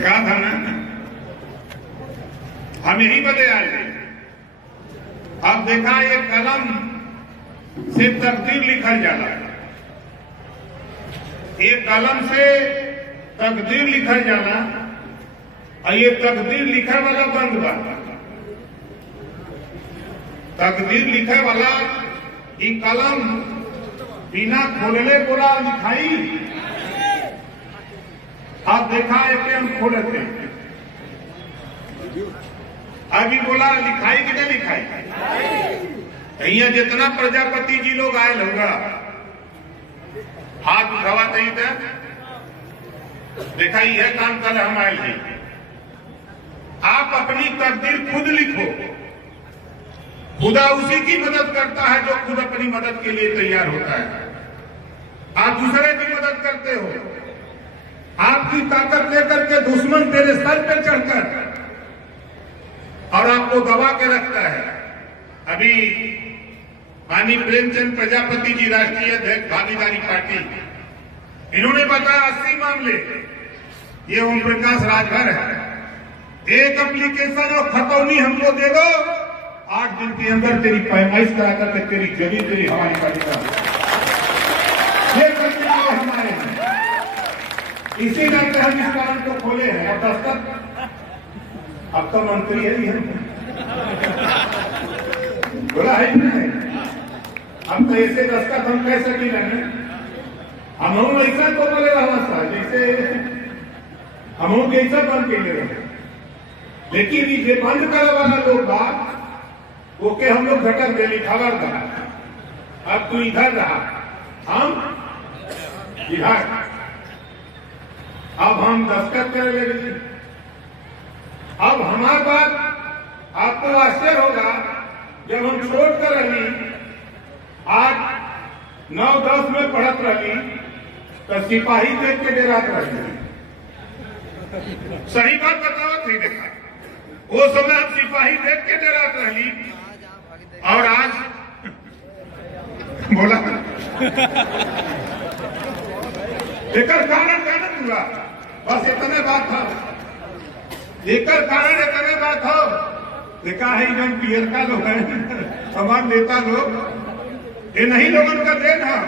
कहा था ना, हम यही बदे आए थे। अब देखा ये कलम से तकदीर लिखल जाला, ये कलम से तकदीर लिखल जाला और ये तकदीर लिखे वाला बंद बा। तकदीर लिखे वाला ये कलम बिना खोलले बोला लिखाई। अब देखा है कि हम खोले थे, अभी बोला लिखाई कि नहीं लिखाई। यहाँ जितना प्रजापति जी लोग आए होगा हाथ उठावा नहीं था, देखा यह काम कर हम आए थे। आप अपनी तकदीर खुद लिखो, खुदा उसी की मदद करता है जो खुद अपनी मदद के लिए तैयार होता है। आप दूसरे की मदद करते हो, आपकी ताकत लेकर के दुश्मन तेरे सर पे चढ़कर और आपको दबा के रखता है। अभी माननीय प्रेमचंद प्रजापति जी राष्ट्रीय अध्यक्ष भागीदारी पार्टी, इन्होंने बताया 80 मामले, ये ओम प्रकाश राजभर है। एक एप्लीकेशन और खतौनी हमको दे दो, 8 दिन के अंदर तेरी पैमाइश करा करके तेरी जमीन तेरी हमारी पार्टी का ये करने के लिए हमारे हैं। इसी तरह से हम इस कारण को खोले हैं। और दस्तक अब तो मंत्री है ही बोला है नहीं, अब तो ऐसे दस्तक हम कह सकी नहीं। हम ऐसा तो बोले रहा था जैसे हम ऐसा बंद के लिए, लेकिन ये बंद करे वाला लोग बात ओके हम लोग झटक दे खबरदार, अब तू इधर रहा, हम इधर। अब हम दस्तखत कर लेंगे। अब हमारी बात आपको आश्चर्य होगा, जब हम छोड़ कर रही आज 9-10 में पढ़त रही तो सिपाही देख के डेरात रही। सही बात बताओ थी, देखा वो समय हम सिपाही देख के डेरात रही और आज बोला एकर कारण का न पूरा, बस इतने बात था। एकर कारण इतने बात हो, देखा है जन पियर का लोग है हमारे नेता लोग, ये नहीं लोगों का देन है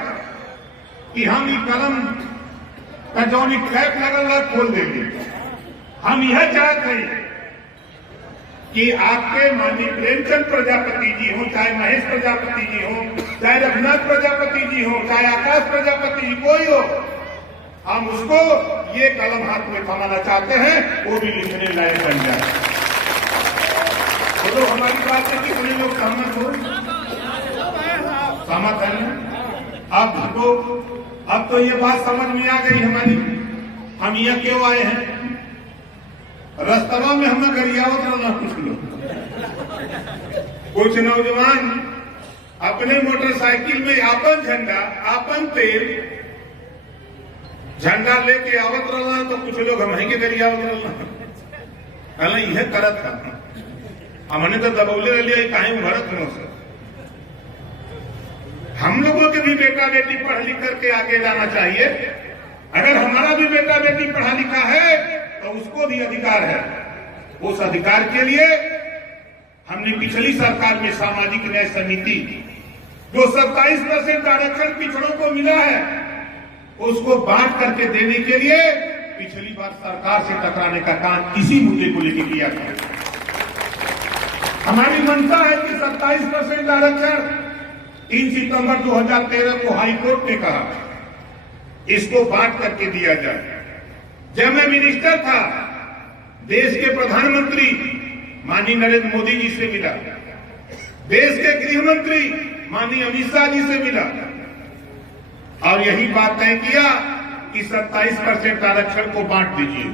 कि हम ये कलम का जो कैप लगल खोल देंगे। हम यह चाहते हैं कि आपके माननीय प्रेमचंद प्रजापति जी हो, चाहे महेश प्रजापति जी हो, चाहे रघुनाथ प्रजापति जी हो, चाहे आकाश प्रजापति जी कोई हो, हम उसको ये कलम हाथ में थमाना चाहते हैं, वो भी लिखने लायक बन जाए। तो हमारी बात है कि सभी लोग सहमत हो, सहमत है ना। अब हमको अब तो ये बात समझ में आ गई हमारी, हम यहाँ क्यों आए हैं। रास्तवा में हमें गरियावत रहना कुछ नौजवान अपने मोटरसाइकिल में आपन झंडा आपन तेल झंडा लेके आवत रहना, तो कुछ लोग हम के गरियावत रहना यह करत था। हमने तो दबौले रही काहे भरत न। हम लोगों के भी बेटा बेटी पढ़ लिख करके आगे जाना चाहिए। अगर हमारा भी बेटा बेटी पढ़ा लिखा है तो उसको भी अधिकार है। उस अधिकार के लिए हमने पिछली सरकार में सामाजिक न्याय समिति जो 27% आरक्षण पिछड़ों को मिला है उसको बांट करके देने के लिए पिछली बार सरकार से टकराने का काम इसी मुद्दे को लेकर किया गया। हमारी मंशा है कि 27% आरक्षण 3 सितंबर 2013 को हाईकोर्ट ने कहा इसको बांट करके दिया जाए। जब मैं मिनिस्टर था, देश के प्रधानमंत्री माननीय नरेंद्र मोदी जी से मिला, देश के गृह मंत्री माननीय अमित शाह जी से मिला और यही बात तय किया कि 27% आरक्षण को बांट दीजिए।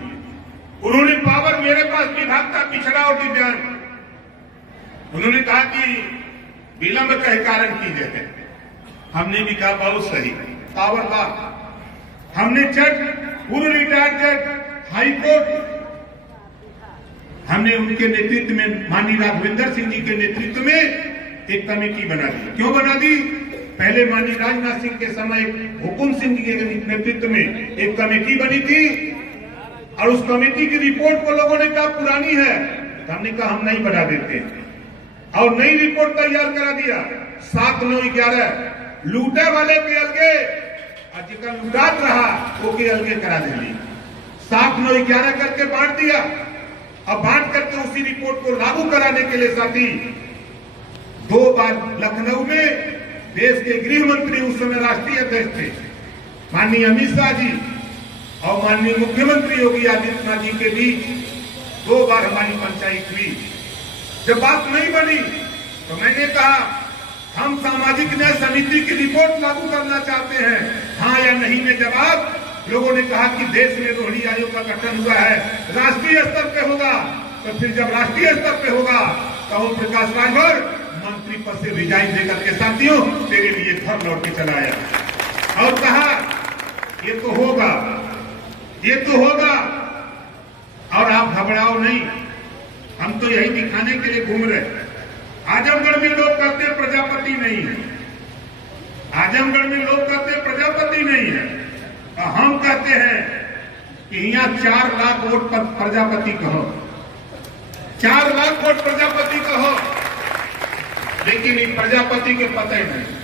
उन्होंने पावर मेरे पास विभाग का पिछड़ा और दिव्यांग, उन्होंने कहा कि विलंब के कारण की जगह हमने भी कहा बहुत सही पावर बात। हमने जज पूर्व रिटायर्ड जज हाईकोर्ट हमने उनके नेतृत्व में माननीय राघवेंद्र सिंह जी के नेतृत्व में एक कमेटी बना दी। क्यों बना दी? पहले माननीय राजनाथ सिंह के समय हुकुम सिंह जी के नेतृत्व में एक कमेटी बनी थी और उस कमेटी की रिपोर्ट को लोगों ने कहा पुरानी है, तो हमने कहा हम नहीं बना देते और नई रिपोर्ट तैयार करा दिया। 7-9-11 लूटे वाले के अलगे और जिसका लूटात रहा वो के अलगे करा देंगे। 7-9-11 करके बांट दिया और बांट करके उसी रिपोर्ट को लागू कराने के लिए साथी 2 बार लखनऊ में देश के गृह मंत्री, उस समय राष्ट्रीय अध्यक्ष थे माननीय अमित शाह जी और माननीय मुख्यमंत्री योगी आदित्यनाथ जी के बीच 2 बार हमारी पंचायत हुई। जब बात नहीं बनी तो मैंने कहा हम सामाजिक न्याय समिति की रिपोर्ट लागू करना चाहते हैं, हाँ या नहीं में जवाब। लोगों ने कहा कि देश में रोहिणी आयोग का गठन हुआ है, राष्ट्रीय स्तर पे होगा। तो फिर जब राष्ट्रीय स्तर पे होगा तो ओम प्रकाश राजभर मंत्री पद से रिजाइन देकर के साथियों तेरे लिए घर लौट के चला आया और कहा ये तो होगा, ये तो होगा और आप घबराओ नहीं, हम तो यही दिखाने के लिए घूम रहे। आजमगढ़ में लोग कहते हैं प्रजापति नहीं है, आजमगढ़ में लोग कहते हैं प्रजापति नहीं है, तो हम कहते हैं कि यहाँ 4 लाख वोट पर प्रजापति कहो, 4 लाख वोट प्रजापति कहो, लेकिन इन प्रजापति के पता ही नहीं।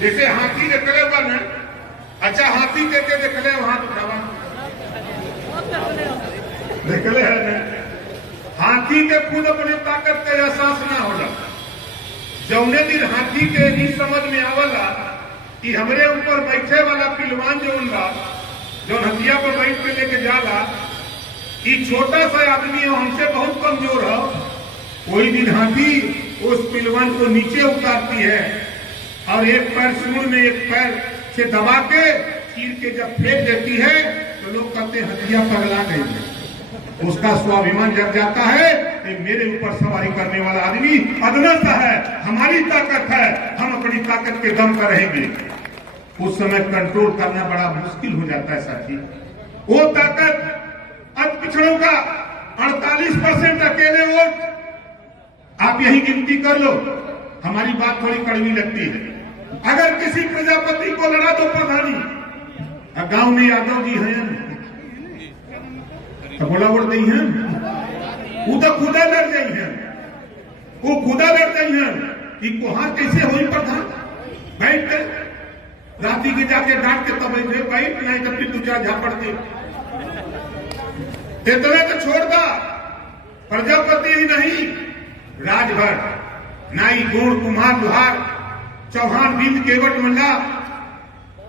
जैसे हाथी देखले हुआ ना, अच्छा हाथी के देखले वहां देखले है ना, हाथी के खुद अपने ताकत के एहसास ना होला। जौने दिन हाथी के ही समझ में आवला कि हमरे ऊपर बैठे वाला पिलवान जो हथिया पर बैठ के लेके जाला कि छोटा सा आदमी है, हमसे बहुत कमजोर है, कोई दिन हाथी उस पिलवान को नीचे उतारती है और एक पैर सूंड में एक पैर से दबा के चीर के जब फेंक देती है तो लोग कहते हैं हथिया पगला गई है। उसका स्वाभिमान जग जाता है कि मेरे ऊपर सवारी करने वाला आदमी अदना सा है, हमारी ताकत है, हम अपनी ताकत के दम पर रहेंगे। उस समय कंट्रोल करना बड़ा मुश्किल हो जाता है साथी। वो ताकत अल्प पिछड़ों का 48% अकेले वोट, आप यही गिनती कर लो। हमारी बात थोड़ी कड़वी लगती है। अगर किसी प्रजापति को लड़ा तो प्रधानी, गांव में यादव जी हैं तो बोला वोट नहीं है, वो तो खुदा लड़ गई है, वो खुदा लड़ गई है कि कोहार कैसे हुई प्रधान। बैठ राती के जाके डांट के तब बैठ नहीं तब फिर तुझा झापड़ दे इतने तो छोड़ दा। प्रजापति ही नहीं, राजभर नाई गोड़ कुम्हार लोहार चौहान बिंद केवट मंडा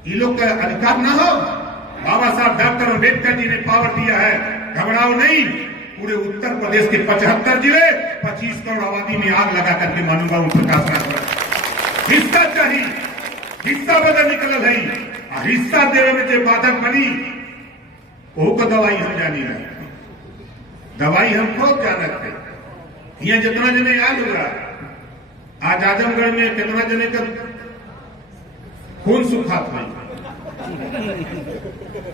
ये लोग का अधिकार ना हो। बाबा साहब डॉक्टर अम्बेडकर जी ने पावर दिया है, घबराओ नहीं। पूरे उत्तर प्रदेश के 75 जिले 25 करोड़ आबादी में आग लगा करके मानूंगा उन प्रकाश राजभर। हिस्सा चाहिए, हिस्सा बदल निकल है, हिस्सा देने में जो बाधक बनी वो को दवाई हम जानी है, दवाई हम खूब जानत थे। यहाँ जितना जने याद होगा आज आजमगढ़ में कितना जने का खून सुखात है,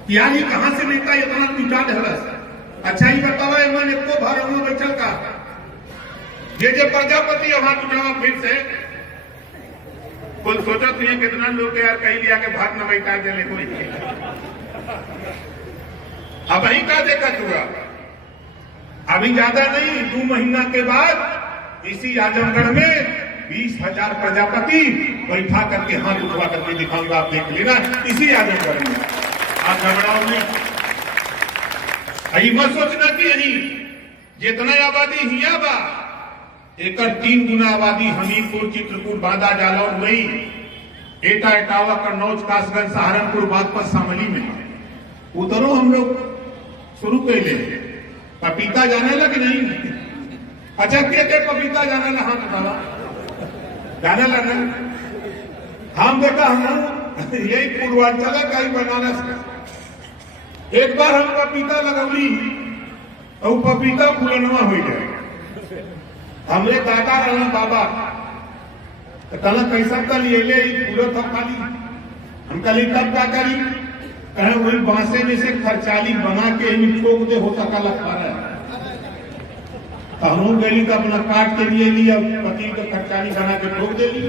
यानी कहां से नेता इतना टूटा ढलस। अच्छा ही बतावा इन्होंने को भारत बैठल का ये जो प्रजापति वहां टूटावा फिर से कुल सोचत नहीं कितना लोग यार कहीं लिया के भात न बैठा दे कोई। अब वही का देखत हुआ, अभी ज्यादा नहीं 2 महीना के बाद इसी आजमगढ़ में 20,000 प्रजापति बैठा करके हाथ उठवा करके दिखाऊंगा, आप देख लेना इसी आजमगढ़ में। आप घबराओ नहीं, यही मत सोचना कि यही जितना आबादी हिया बा एक 3 गुना आबादी हमीरपुर, चित्रकूट, बांदा, जालौर, उरई, एटा, इटावा, कन्नौज, कासगंज, सहारनपुर, बागपत, शामली में उधरों हम लोग शुरू कर ले। पपीता जाने लगे नहीं? अच्छा के पपीता जाने लगा, हाथ उठावा जाने लगा। हम देखा हम यही पूर्वांचल का ही बनारस का एक बार हम पपीता लगौली और पपीता फुलनवा हो जाए। हमरे दादा रहना बाबा कहना कैसा कल ये ले पूरा था खाली, हम कल तब क्या करी कहे वही बांसे में से खर्चाली बना के ठोक दे होता का लग पा रहा है। तो हम गली का अपना काट के लिए लिया, पति का खर्चाली बना के ठोक दे ली।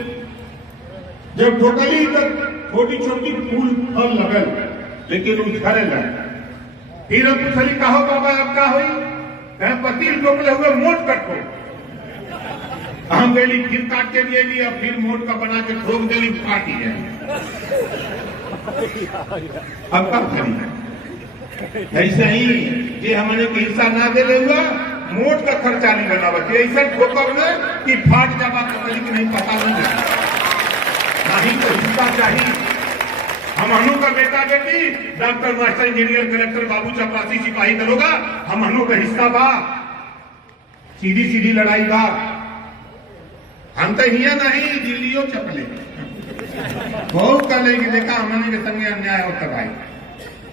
जब ठोकली तक छोटी छोटी फूल फल लगल लेकिन उछरे लगे। फिर हम पूछली कहो बाबा अब का हुई, कहे पति टोकले हुए मोट कटो। हम गली फिर काट के लिए ली, अब फिर मोट का बना के ठोक देली, काटी है। अब कब खरी ऐसे ही ये हमने हिस्सा ना दे हुआ मोट का खर्चा नहीं बनावत, ऐसा ठोकर में कि फाट जावा कतली की नहीं पता नहीं तो हिस्सा चाहिए। हम हनु का बेटा बेटी डॉक्टर मास्टर इंजीनियर कलेक्टर बाबू चपरासी सिपाही दरोगा, हम हनु का हिस्सा बा, सीधी सीधी लड़ाई बा। हम तो हिया नहीं दिल्लियों चपले बहुत कर लेगी, देखा हमने के संगे अन्याय होता भाई,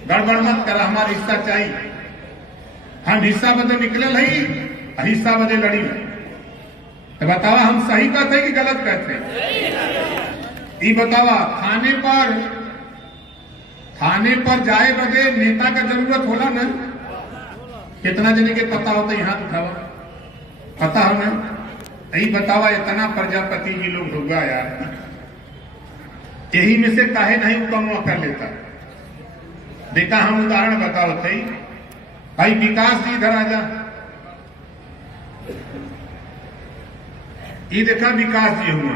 गड़बड़ मत करा, हमारा हिस्सा चाहिए। हम हिस्सा बदे निकले नहीं, हिस्सा बदे लड़ी नहीं। तो बतावा हम सही कहते कि गलत कहते? ये बतावा थाने पर जाए बदे नेता का जरूरत होला ना? कितना जने के पता होता यहाँ उठावा, पता हो ना? यही बतावा इतना प्रजापति जी लोग होगा यार, यही में से काहे नहीं कम कर लेता। देखा हम उदाहरण बताओ थे भाई, विकास जी इधर आ जा, ये देखा विकास जी हुआ,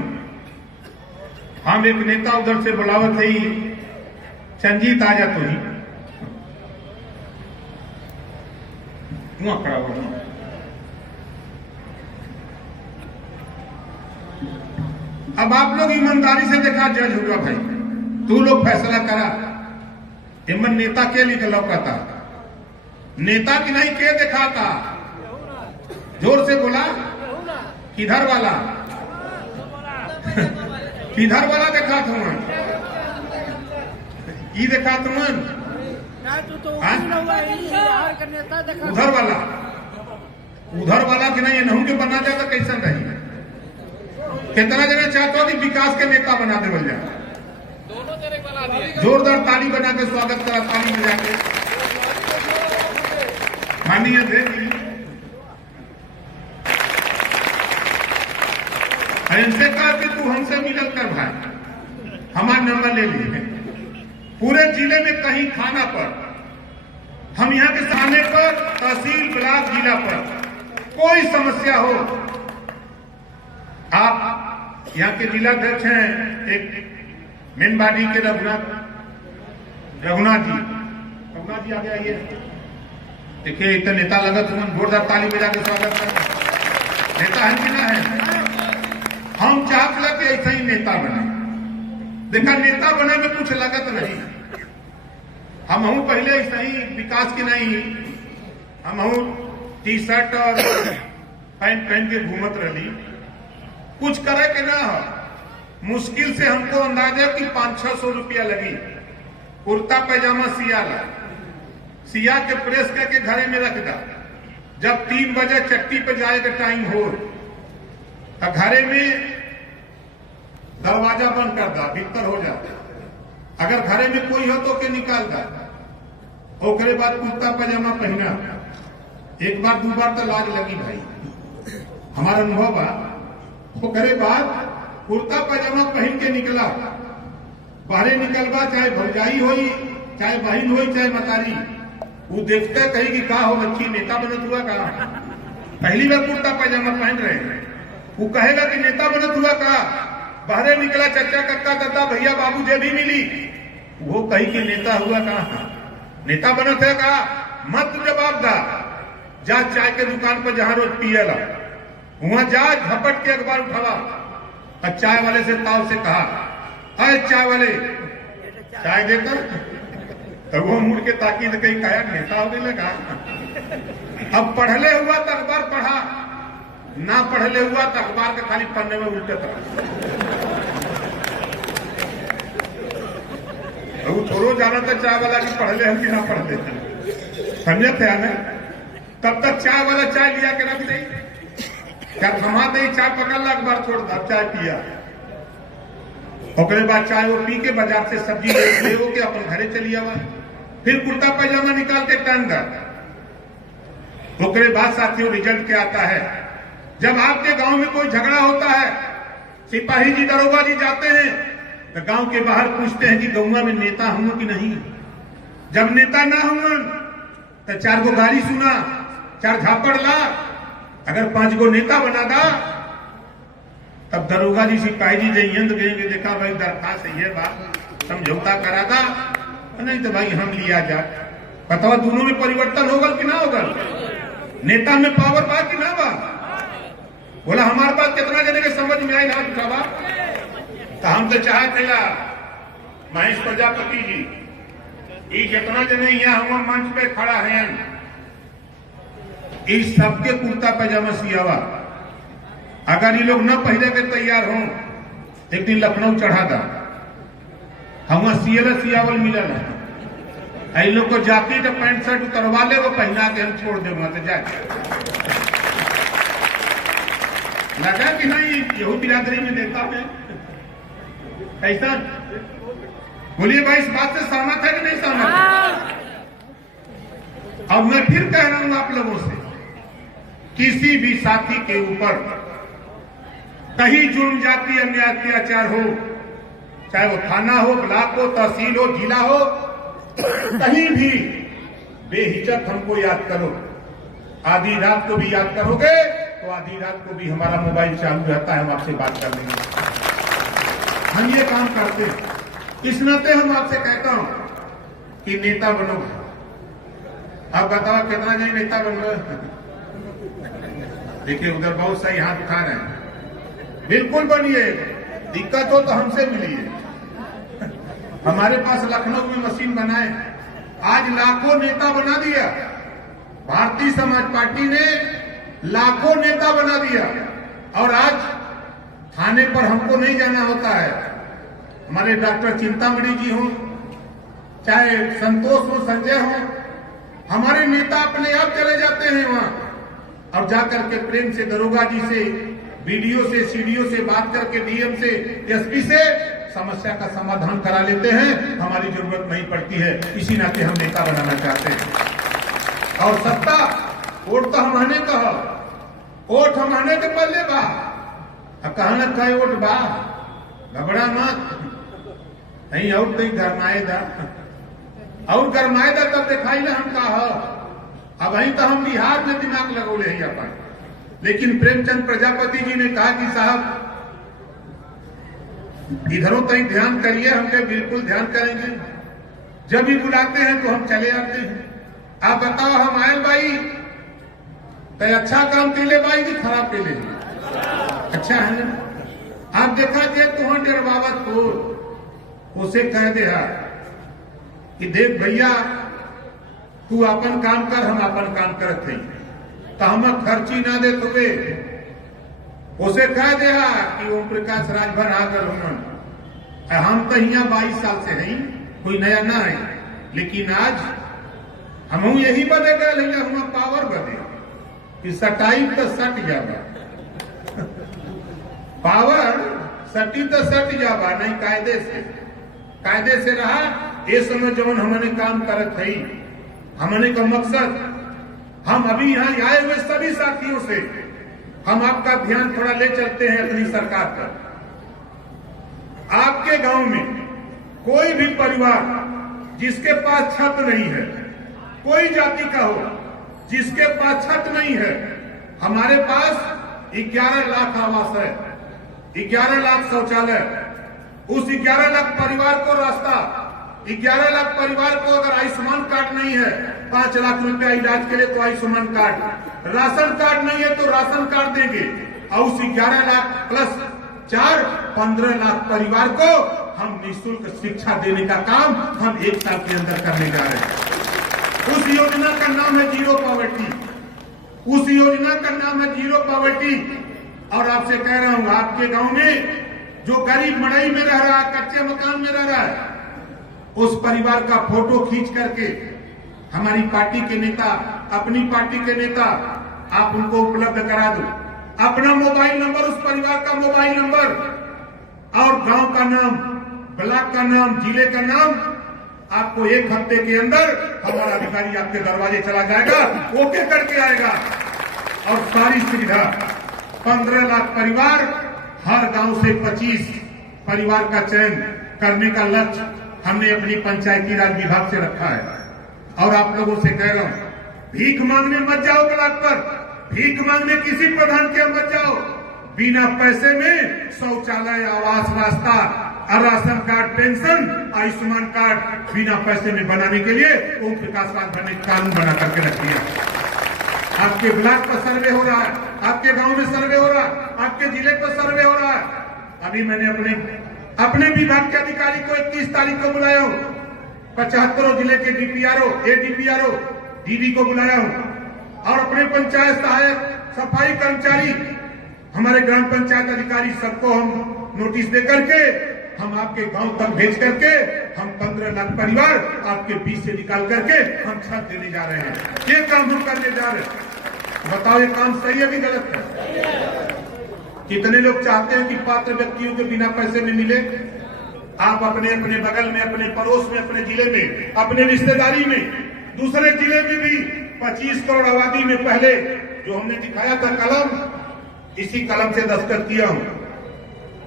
हम एक नेता उधर से बुलावत है, चंजीत आ जा तो ही खड़ा हुआ। अब आप लोग ईमानदारी से देखा जज होगा भाई, तू लोग फैसला करा, इमन नेता के लिए लौकाता, नेता की नहीं के दिखाता, जोर से बोला किधर वाला किधर वाला देखा तुम, ये देखा तुम उधर वाला कि नहीं नहू के बना जाता कैसा नहीं? कितना जना चाहता कि विकास के नेता बना दे बल जाए, जोरदार ताली बना के स्वागत करा, ताली बजा के माननीय थे इनसे कहा कि तू हमसे मिलल कर भाई, हमारा नंबर ले लिए। पूरे जिले में कहीं थाना पर, हम यहाँ के थाने पर, तहसील ब्लॉक जिला पर कोई समस्या हो, आप यहाँ के जिलाध्यक्ष हैं एक मेनबाड़ी के रघुनाथ जी आगे आइए। देखिए इतना नेता लगत हुआ, जोरदार ताली बजा के स्वागत कर, नेता है कि ना है? हम चाहते हैं कि ऐसा ही नेता बने। देखा नेता बने में कुछ लागत नहीं, हम हूं पहले ऐसा ही विकास की नहीं, हम हूं टी शर्ट और पैंट पहन के घूमत रही, कुछ करे के ना हो। मुश्किल से हमको अंदाजा कि 500-600 रुपया लगी, कुर्ता पैजामा सिया के प्रेस करके घरे में रख दा, जब 3 बजे चट्टी पे जाए का टाइम हो तो घरे में दरवाजा बंद कर दा, भीतर हो जाता, अगर घरे में कोई हो तो के निकाल दा, ओकरे बाद कुर्ता पैजामा पहना। एक बार 2 बार तो लाज लगी भाई, हमारा अनुभव बा। ओकरे बाद कुर्ता पैजामा पहन के निकला, बाहरे निकलवा, चाहे भौजाई होई, चाहे बहन होई, चाहे मतारी, वो देखते कही कि का हो बच्ची नेता बनत हुआ का, पहली बार कुर्ता पैजामा पहन रहे, वो कहेगा कि नेता बनत हुआ का, बाहरे निकला चचा कक्का दादा भैया बाबू जे भी मिली, वो कही कि नेता हुआ का, नेता बनत है का, मत जवाब दा, जा चाय के दुकान पर जहां रोज पियला वहां जा, झपट के अखबार उठावा, और चाय वाले से ताव से कहा, अरे चाय वाले चाय देकर, तो वो मुड़ के ताकि कहीं कहा नेता हो गई लगा। अब पढ़ले हुआ तो अखबार पढ़ा, ना पढ़ले हुआ तो अखबार के खाली पन्ने में उल्टे तरह, वो थोड़ो जाना था चाय वाला की पढ़ले हम कि ना पढ़ले, समझे थे ना? तब तक चाय वाला चाय लिया के रख दे, क्या थमा दे, चाय पकड़ ला, अखबार छोड़ दा, चाय पिया, ओकरे बाद चाय वो पी के बाजार से सब्जी ले के अपन घरे चली आवा, फिर कुर्ता पैजामा निकाल के टांग दा। ओकरे बाद साथियों रिजल्ट क्या आता है, जब आपके गांव में कोई झगड़ा होता है, सिपाही जी दरोगा जी जाते हैं तो गांव के बाहर पूछते हैं कि गौवा में नेता हूं कि नहीं। जब नेता ना हुआ तो 4 गो गाड़ी सुना, 4 झापड़ ला, अगर 5 गो नेता बना दा, तब दरोगा जी सिपाही जी जइयन तो कहेंगे देखा भाई दरखास्त ये बात समझौता करा था, नहीं तो भाई हम लिया जा। बताओ दोनों में परिवर्तन होगा कि ना होगा? नेता में पावर बा कि ना बा? बोला हमारे बात कितना जने के समझ में आई हाथ उठावा। तो हम तो चाहते ला महेश प्रजापति जी ये जितना जने यहाँ हुआ मंच पे खड़ा है, इस सबके कुर्ता पैजामा सियावा, अगर ये लोग न पहले के तैयार हों एक दिन लखनऊ चढ़ा दा, हम सियावल मिलल है, इन लोग को जैकेट पैंट शर्ट उतरवा ले वो पहना के हम छोड़ दे मत जाके। लगा कि नहीं यहू बिरादरी में देता है ऐसा? बोलिए भाई इस बात से सहमत है कि नहीं सहमत? अब मैं फिर कह रहा हूं आप लोगों से, किसी भी साथी के ऊपर कहीं जुर्म जाति अन्याय अत्याचार हो, चाहे वो थाना हो, ब्लॉक हो, तहसील हो, जिला हो, कहीं भी बेहिचक हमको याद करो। आधी रात को भी याद करोगे तो आधी रात को भी हमारा मोबाइल चालू रहता है, हम आपसे बात कर लेंगे। हम ये काम करते हैं, इस नाते हम आपसे कहता हूं कि नेता बनो। अब बताओ कितना नहीं नेता बन रहे? देखिए उधर बहुत सही हाथ उठा रहे हैं, बिल्कुल बनिए, दिक्कत हो तो हमसे मिलिए। हमारे पास लखनऊ में मशीन बनाए, आज लाखों नेता बना दिया। भारतीय समाज पार्टी ने लाखों नेता बना दिया और आज थाने पर हमको नहीं जाना होता है। हमारे डॉक्टर चिंतामणि जी हो, चाहे संतोष हो, संजय हो, हमारे नेता अपने आप चले जाते हैं वहां और जाकर के प्रेम से दरोगा जी से, बीडीओ से, सीडीओ से बात करके, डीएम से, एसपी से समस्या का समाधान करा लेते हैं। हमारी जरूरत नहीं पड़ती है, इसी नाते हम नेता बनाना चाहते हैं। और सत्ता वोट तो हमने कहा, वोट हमने के पल्ले बा, कहना कहे वोट बा, घबरा मत, नहीं और तो गरमाए दा, और गरमाए दा तब दिखाई ना हम कहा। अब वहीं तो हम बिहार में दिमाग लगोले हैं अपन। लेकिन प्रेमचंद प्रजापति जी ने कहा कि साहब इधरों तक ध्यान करिए, हमने बिल्कुल ध्यान करेंगे, जब भी बुलाते हैं तो हम चले आते हैं। आप बताओ हम आयल भाई तो अच्छा काम के लिए भाई कि खराब के लिए? अच्छा है ना। आप देखा कि तुम डरवावत हो, उसे कह दे कि देख भैया तू अपन काम कर, हम अपन काम करत थे, तो हम खर्ची ना दे तुम्हें। उसे कह दे कि ओम प्रकाश राजभर आ गए हम तो यहाँ 22 साल से हैं, कोई नया ना है, लेकिन आज हम यही बदे गए, हम पावर बदे कि सटाई तो सट जावा, पावर सटी तो सट जावा, नहीं कायदे से रहा। ये समय जब हमने काम करत है, हमने का मकसद, हम अभी यहाँ आए हुए सभी साथियों से हम आपका ध्यान थोड़ा ले चलते हैं अपनी सरकार पर। आपके गांव में कोई भी परिवार जिसके पास छत नहीं है, कोई जाति का हो जिसके पास छत नहीं है, हमारे पास 11 लाख आवास है, 11 लाख शौचालय, उस 11 लाख परिवार को रास्ता, 11 लाख परिवार को अगर आयुष्मान कार्ड नहीं है, 5 लाख रुपया इलाज के लिए तो आयुष्मान कार्ड, राशन कार्ड नहीं है तो राशन कार्ड देंगे, और उस 11 लाख प्लस 4 15 लाख परिवार को हम निःशुल्क शिक्षा देने का काम हम 1 साल के अंदर करने जा रहे हैं। उस योजना का नाम है जीरो पॉवर्टी, उस योजना का नाम है जीरो पॉवर्टी। और आपसे कह रहा हूं, आपके गांव में जो गरीब मड़ई में रह रहा है, कच्चे मकान में रह रहा है, उस परिवार का फोटो खींच करके हमारी पार्टी के नेता, अपनी पार्टी के नेता, आप उनको उपलब्ध करा दो। अपना मोबाइल नंबर, उस परिवार का मोबाइल नंबर और गांव का नाम, ब्लॉक का नाम, जिले का नाम, आपको 1 हफ्ते के अंदर हमारा अधिकारी आपके दरवाजे चला जाएगा, ओके करके आएगा। और सारी सुविधा 15 लाख परिवार, हर गांव से 25 परिवार का चयन करने का लक्ष्य हमने अपनी पंचायती राज विभाग से रखा है। और आप लोगों से कह रहा हूं, भीख मांगने मत जाओ ब्लॉक पर, भीख मांगने किसी प्रधान के मत जाओ। बिना पैसे में शौचालय, आवास, रास्ता और ration card, pension, Ayushman card बिना पैसे में बनाने के लिए ओम प्रकाश राजभर ने कानून बना करके रख दिया। आपके ब्लॉक पर सर्वे हो रहा है, आपके गांव में सर्वे हो रहा है, आपके जिले पर सर्वे हो रहा है। अभी मैंने अपने विभाग के अधिकारी को 31 तारीख को बुलाया हूं, 75 जिले के डीपीआरओ, एडीपीआरओ, डीडी को बुलाया हूं और अपने पंचायत सहायक, सफाई कर्मचारी, हमारे ग्राम पंचायत अधिकारी सबको हम नोटिस दे करके हम आपके गांव तक भेज करके हम 15 लाख परिवार आपके बीच से निकाल करके हम छत देने जा रहे हैं। ये काम हम करने जा रहे हैं। बताओ ये काम सही है कि गलत है? कितने लोग चाहते हैं कि पात्र व्यक्तियों के बिना पैसे में मिले? आप अपने अपने बगल में, अपने पड़ोस में, अपने जिले में, अपने रिश्तेदारी में, दूसरे जिले में भी 25 करोड़ आबादी में पहले जो हमने दिखाया था कलम, इसी कलम से दस्तखत किया हूं,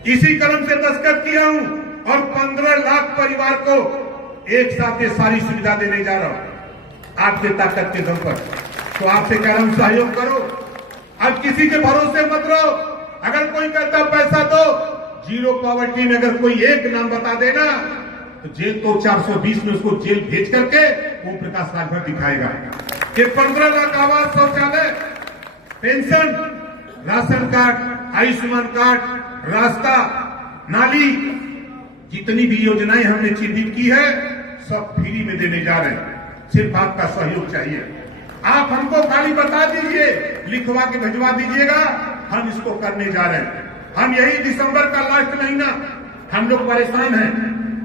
इसी कलम से दस्तखत किया हूं और 15 लाख परिवार को एक साथ ये सारी सुविधा देने जा रहा हूं आपके ताकत के दम पर। तो आपसे कह रहा हूं सहयोग करो, अब किसी के भरोसे मत रहो। अगर कोई कहता पैसा दो, जीरो पॉवर्टी में अगर कोई एक नाम बता देना तो जेल तो 420 में उसको जेल भेज करके ओम प्रकाश राजभर दिखाएगा कि 15 लाख आवास, शौचालय, pension, ration card, Ayushman card, रास्ता, नाली, जितनी भी योजनाएं हमने चिन्हित की है सब फ्री में देने जा रहे हैं। सिर्फ आपका सहयोग चाहिए। आप हमको खाली बता दीजिए, लिखवा के भिजवा दीजिएगा, हम इसको करने जा रहे हैं। हम यही दिसंबर का लास्ट महीना, हम लोग परेशान हैं,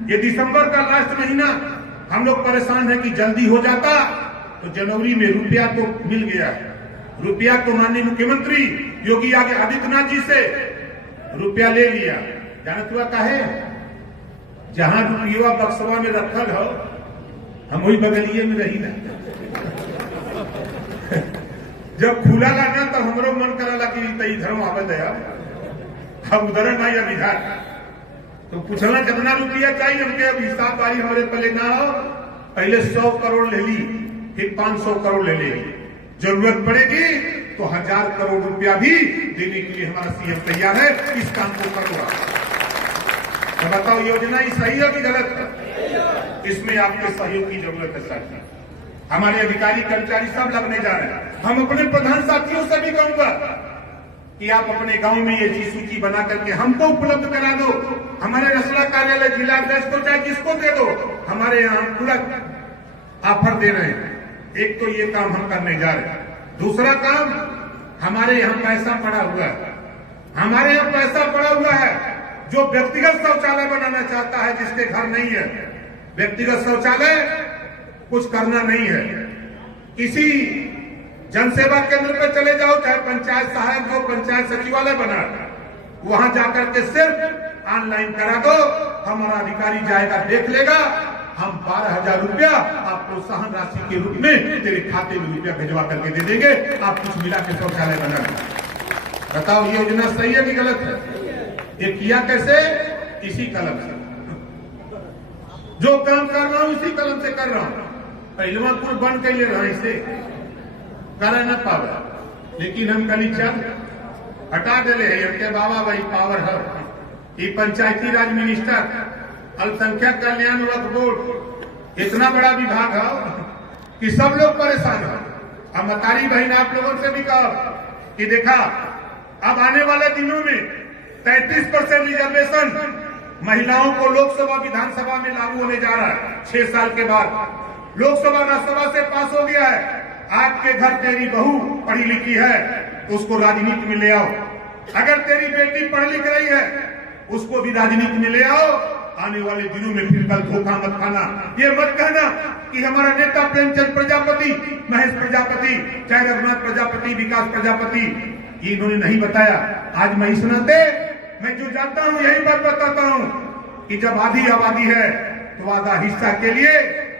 ये दिसंबर का लास्ट महीना हम लोग परेशान हैं कि जल्दी हो जाता तो जनवरी में रुपया तो मिल गया। रुपया तो माननीय मुख्यमंत्री योगी आदित्यनाथ जी से रुपया ले लिया। जानत हुआ काहे? जहां रुपया बक्सवा में रखल हो, हम वही बगलिए में रही ना। जब खुला लाना तब हमरो मन कराला कि इधर आवे दया, अब उधर ना या बिहार तो पूछना कितना रुपया चाहिए हमके। अब हिसाब बारी हमारे पहले ना हो, पहले 100 करोड़ ले ली, फिर 500 करोड़ ले ली, जरूरत पड़ेगी तो 1000 करोड़ रुपया भी देने के लिए हमारा सीएम तैयार है। इस काम को करो। तो बताओ योजना ही सही है कि गलत है? इसमें आपके सहयोग की जरूरत है सर। हमारे अधिकारी कर्मचारी सब लगने जा रहे हैं। हम अपने प्रधान साथियों से भी कहूंगा कि आप अपने गांव में ये चीज सूची बना करके हमको उपलब्ध करा दो। हमारे रसला कार्यालय जिला अध्यक्ष को चाहे किसको दे दो, हमारे यहाँ पूरा ऑफर दे रहे हैं। एक तो ये काम हम करने जा रहे हैं। दूसरा काम, हमारे यहाँ पैसा पड़ा हुआ है, हमारे यहाँ पैसा पड़ा हुआ है। जो व्यक्तिगत शौचालय बनाना चाहता है, जिसके घर नहीं है, व्यक्तिगत शौचालय कुछ करना नहीं है, किसी जनसेवा केंद्र पे चले जाओ, चाहे पंचायत सहायक हो, पंचायत सचिवालय बना, वहां जाकर के सिर्फ ऑनलाइन करा दो। हमारा अधिकारी जाएगा, देख लेगा, हम 12,000 रुपया आप प्रोत्साहन राशि के रूप में तेरे खाते में रुपया भिजवा करके दे देंगे। आप कुछ मिला के शौचालय बना। बताओ ये योजना सही है कि गलत है? ये किया कैसे? इसी कलम से। जो काम कर रहा हूं इसी कलम से कर रहा हूं। पहलवा कुल बन के ले रहा इसे कर न पावे, लेकिन हम कल चल हटा दे रहे बाबा भाई पावर है। ये पंचायती राज मिनिस्टर, अल्पसंख्यक कल्याण वक्फ बोर्ड, इतना बड़ा विभाग है कि सब लोग परेशान है। अब मतारी बहन आप लोगों से भी कहा कि देखा अब आने वाले दिनों में 33% रिजर्वेशन महिलाओं को लोकसभा विधानसभा में लागू होने जा रहा है। 6 साल के बाद लोकसभा राज्यसभा से पास हो गया है। आपके घर तेरी बहू पढ़ी लिखी है, उसको राजनीति में ले आओ। अगर तेरी बेटी पढ़ लिख रही है, उसको भी राजनीति में ले आओ। आने वाले दिनों में फिर कल धोखा मत खाना। ये मत कहना कि हमारा नेता प्रेमचंद प्रजापति, महेश प्रजापति, चाहे रघुनाथ प्रजापति, विकास प्रजापति, ये इन्होंने नहीं बताया। आज मैं सुनाते, मैं जो जानता हूं यही बात बताता हूं कि जब आधी आबादी है तो आधा हिस्सा के लिए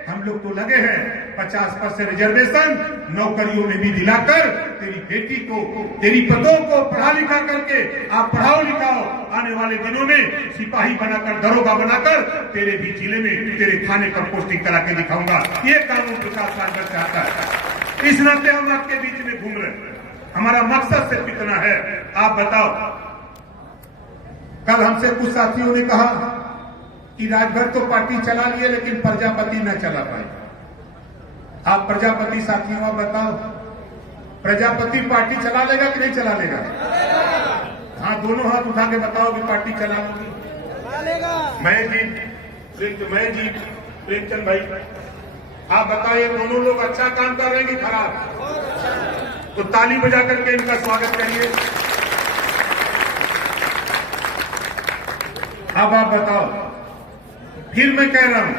हम लोग तो लगे हैं। 50% रिजर्वेशन नौकरियों में भी दिलाकर तेरी बेटी को, तेरी पतों को पढ़ा लिखा करके आप पढ़ाओ लिखाओ, आने वाले दिनों में सिपाही बनाकर, दरोगा बनाकर तेरे भी जिले में तेरे थाने पर पोस्टिंग करा के दिखाऊंगा। ये कानून प्रकाश राजभर चाहता है। इस नाते हम आपके बीच में घूम रहे हैं। हमारा मकसद सिर्फ इतना है, आप बताओ। कल हमसे कुछ साथियों ने कहा कि राजभर तो पार्टी चला लिए लेकिन प्रजापति न चला पाए। आप प्रजापति साथियों, आप बताओ, प्रजापति पार्टी चला लेगा कि नहीं चला लेगा? हाँ, दोनों हाथ उठा के बताओ कि पार्टी चला लेगा। मैं जी प्रेमचंद भाई, आप बताइए, दोनों लोग अच्छा काम कर रहे हैं कि खराब? तो ताली बजा करके इनका स्वागत करिए। अब आप बताओ। फिर मैं कह रहा हूं,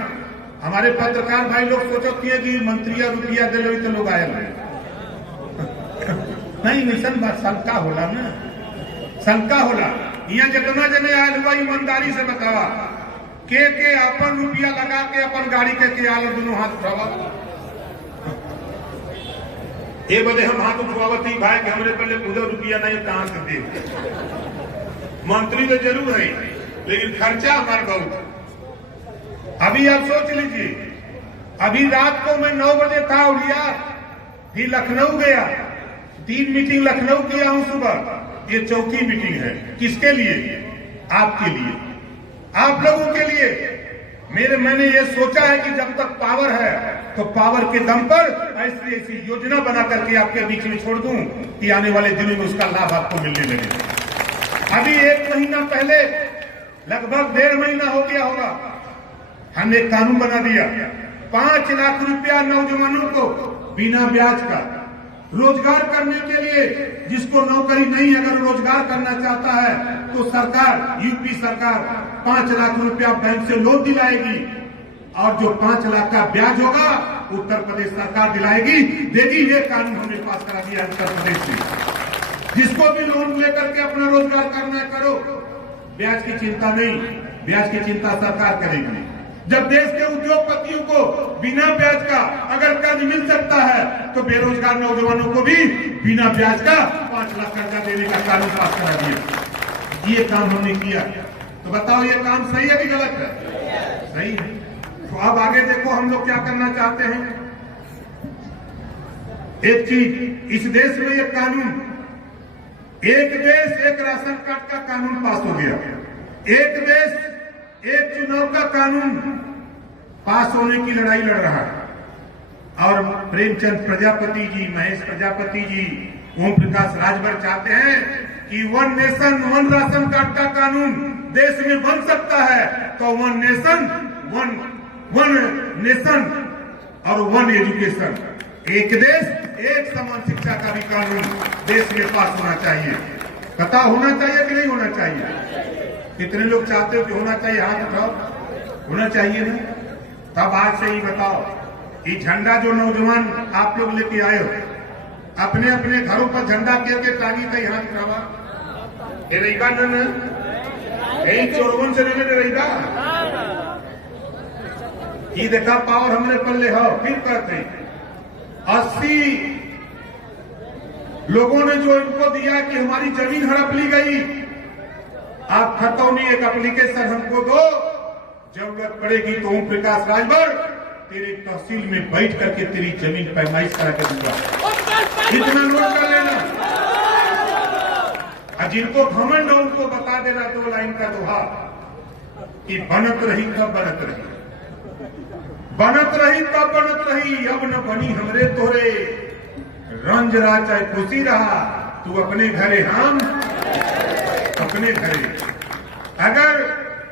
हमारे पत्रकार भाई लोग सोचती है कि मंत्रिया रुपया दे लो तो लोग आए नहीं, मिशन बात शंका होला ना, शंका होला। यहाँ जितना जने आयल हुआ ईमानदारी से बतावा के अपन रुपया लगा के अपन गाड़ी के आल दोनों हाथ उठावा। ये बदे हम हाथ उठवावती भाई कि हमरे पहले खुद रुपया नहीं कहां से दे। मंत्री तो जरूर है लेकिन खर्चा हमारे बहुत। अभी आप सोच लीजिए, अभी रात को मैं 9 बजे था उड़िया, फिर लखनऊ गया, 3 मीटिंग लखनऊ किया हूं सुबह। ये चौथी मीटिंग है। किसके लिए? आपके लिए, आप लोगों के लिए। मैंने ये सोचा है कि जब तक पावर है तो पावर के दम पर ऐसी ऐसी योजना बना करके आपके बीच में छोड़ दूं कि आने वाले दिनों में उसका लाभ आपको मिलने लगे। अभी 1 महीना पहले, लगभग 1.5 महीना हो गया होगा, हमने कानून बना दिया 5 लाख रुपया नौजवानों को बिना ब्याज का रोजगार करने के लिए। जिसको नौकरी नहीं, अगर रोजगार करना चाहता है तो सरकार, यूपी सरकार 5 लाख रुपया बैंक से लोन दिलाएगी और जो 5 लाख का ब्याज होगा उत्तर प्रदेश सरकार दिलाएगी, देगी। ये कानून हमने पास करा दिया उत्तर प्रदेश में। जिसको भी लोन लेकर के अपना रोजगार करना है करो, ब्याज की चिंता नहीं, ब्याज की चिंता सरकार करेगी। जब देश के उद्योगपतियों को बिना ब्याज का अगर कर्ज मिल सकता है तो बेरोजगार नौजवानों को भी बिना ब्याज का 5 लाख कर्जा देने का कानून पास करा दिया। ये काम हमने किया। तो बताओ ये काम सही है कि गलत है? सही है। तो अब आगे देखो हम लोग क्या करना चाहते हैं। एक चीज, इस देश में एक कानून, एक देश एक राशन कार्ड का कानून पास हो गया। एक देश एक चुनाव का कानून पास होने की लड़ाई लड़ रहा है। और प्रेमचंद प्रजापति जी, महेश प्रजापति जी, ओम प्रकाश राजभर चाहते हैं कि 1 नेशन 1 राशन कार्ड का कानून देश में बन सकता है। तो 1 नेशन 1 और 1 एजुकेशन, एक देश एक समान शिक्षा का भी कानून देश में पास होना चाहिए। पता होना चाहिए कि नहीं होना चाहिए? कितने लोग चाहते हो कि होना चाहिए? हाथ उठाओ। होना चाहिए ना? तब आज से ही बताओ, ये झंडा जो नौजवान आप लोग लेके आए हो, अपने अपने घरों पर झंडा के टांगी कहीं हाथ उठावा। रहेगा न यही चोरवन से लेने रहेगा। ये देखा पावर हमने पल्ले हो। फिर कहते 80 लोगों ने जो इनको दिया कि हमारी जमीन हड़प ली गई, आप खतौनी एक एप्लीकेशन हमको दो, जरूरत पड़ेगी तो ओम प्रकाश राजभर तेरे तहसील में बैठ करके तेरी जमीन पैमाइश करा के दूंगा। इतना नोट कर लेना। और जिनको घमंड हो उनको बता देना 2 लाइन का दोहा कि बनत रही तब बनत रही, बनत रही तब बनत रही, अब न बनी हमरे तोरे, रंज रहा चाहे खुशी रहा, तू अपने घरे हम अपने घरे। अगर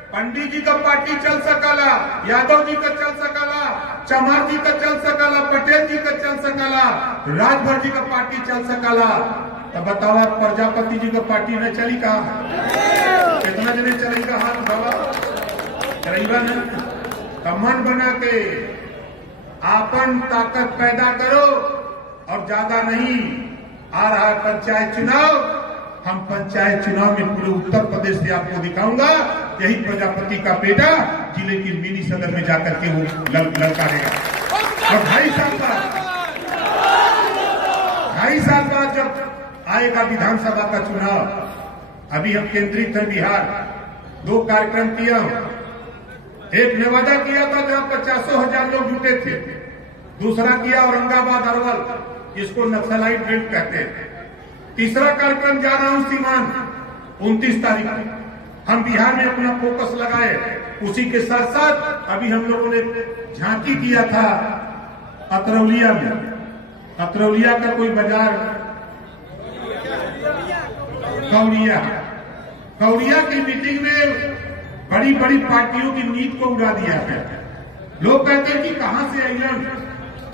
पंडित जी का पार्टी चल सकला, यादव जी का चल सकला, चमार जी का चल सकला, पटेल जी का चल सकला, राजभर जी का पार्टी चल सकला, तब बताओ प्रजापति जी का पार्टी न चली कहा? कितना जने चलेगा? हाथ उठावा। चलेगा ना? मन बना के आपन ताकत पैदा करो। और ज्यादा नहीं, आ रहा पंचायत चुनाव, हम पंचायत चुनाव में पूरे उत्तर प्रदेश से आपको दिखाऊंगा यही प्रजापति का बेटा जिले की मिनी सदर में जाकर के वो ललकारेगा। और 2.5 साल बाद जब आएगा विधानसभा का चुनाव, अभी हम केंद्रित है बिहार, 2 कार्यक्रम किया। एक नेवादा किया था जहां 50,000 लोग जुटे थे, दूसरा किया औरंगाबाद अरवल, इसको नक्सलाइट बेल्ट कहते हैं। तीसरा कार्यक्रम जा रहा हूं सीमांत 29 तारीख को। हम बिहार में अपना फोकस लगाए। उसी के साथ साथ अभी हम लोगों ने झांकी किया था अतरौलिया में। अतरौलिया का कोई बाजार, कौड़िया की मीटिंग में बड़ी बड़ी पार्टियों की नींद को उड़ा दिया है। लोग कहते हैं कि कहां से आइए,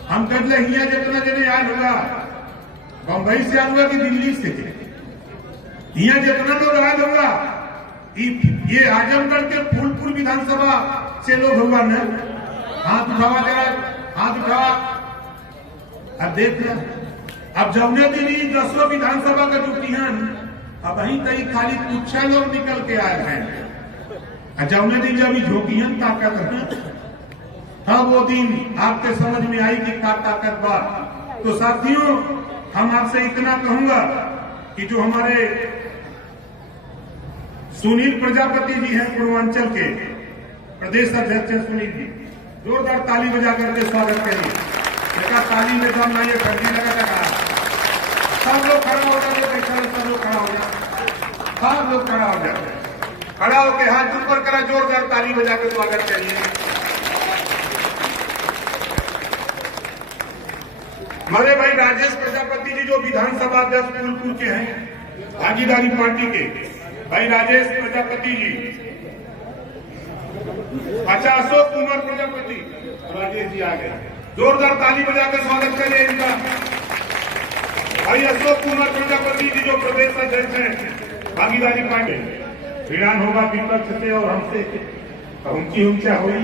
हम कहते हैं यहाँ जितना जने आयल होगा, बंबई से आयल होगा कि दिल्ली से, यहाँ जितना लोग आयल होगा, ये आजमगढ़ के फूलपुर विधानसभा से लोग हुआ न। हाथ उठावा जरा, हाथ उठावा। अब देख लो, अब जमुने दिन 10 विधानसभा का जुटियान, अब वहीं कई खाली कुछ लोग निकल के आए हैं। जमुने दिन जब झोंकियन ताकत है, तब वो दिन आपके समझ में आई कि क्या ताकत बा। तो साथियों, हम आपसे इतना कहूंगा कि जो हमारे सुनील प्रजापति जी हैं पूर्वांचल के प्रदेश अध्यक्ष सुनील जी, जोरदार ताली बजा करके स्वागत करिए। देखा ताली में दम नहीं, ठंडी लगा था। सब लोग खड़ा हो जाए, सब लोग खड़ा हो जाए, सब लोग खड़ा हो जाए, खड़ा होकर हाथ ऊपर करा, जोरदार ताली बजा के स्वागत करिए। हमारे भाई राजेश प्रजापति जी जो विधानसभा अध्यक्ष फूलपुर के हैं, भागीदारी पार्टी के भाई राजेश प्रजापति जी, 50 कुमार प्रजापति, राजेश जी आ गए, जोरदार ताली बजाकर स्वागत करिए इनका। भाई अशोक कुमार प्रजापति जी जो प्रदेश अध्यक्ष हैं भागीदारी पार्टी, भिड़ान होगा विपक्ष से और हमसे, ऊंची ऊंचा हुई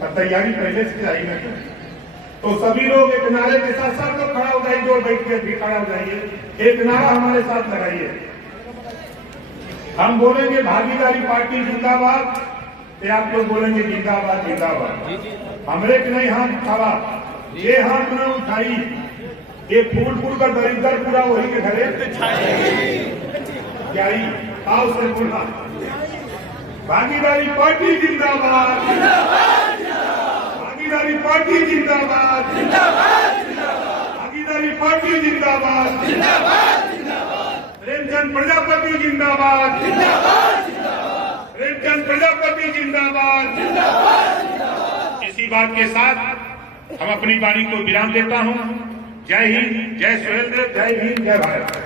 और तैयारी पहले से चाहिए। तो सभी लोग एक नारे के साथ सब लोग खड़ा हो जाइए, जो बैठ के भी खड़ा हो जाइए, एक नारा हमारे साथ लगाइए। हम बोलेंगे भागीदारी पार्टी जिंदाबाद, तो आप लोग बोलेंगे जिंदाबाद जिंदाबाद। हमरे के नहीं हाथ उठावा, ये हाथ न उठाई, ये फूलपुर का दरिद्र पूरा वही के घरे जाई। आओ से बोला भागीदारी पार्टी जिंदाबाद, भागीदारी पार्टी जिंदाबाद, भागीदारी पार्टी जिंदाबाद, प्रेमचंद प्रजापति जिंदाबाद, प्रेमचंद प्रजापति जिंदाबाद। इसी बात के साथ हम अपनी वाणी को विराम देता हूं। जय हिंद, जय सुरेंद्र, जय हिंद, जय भारत।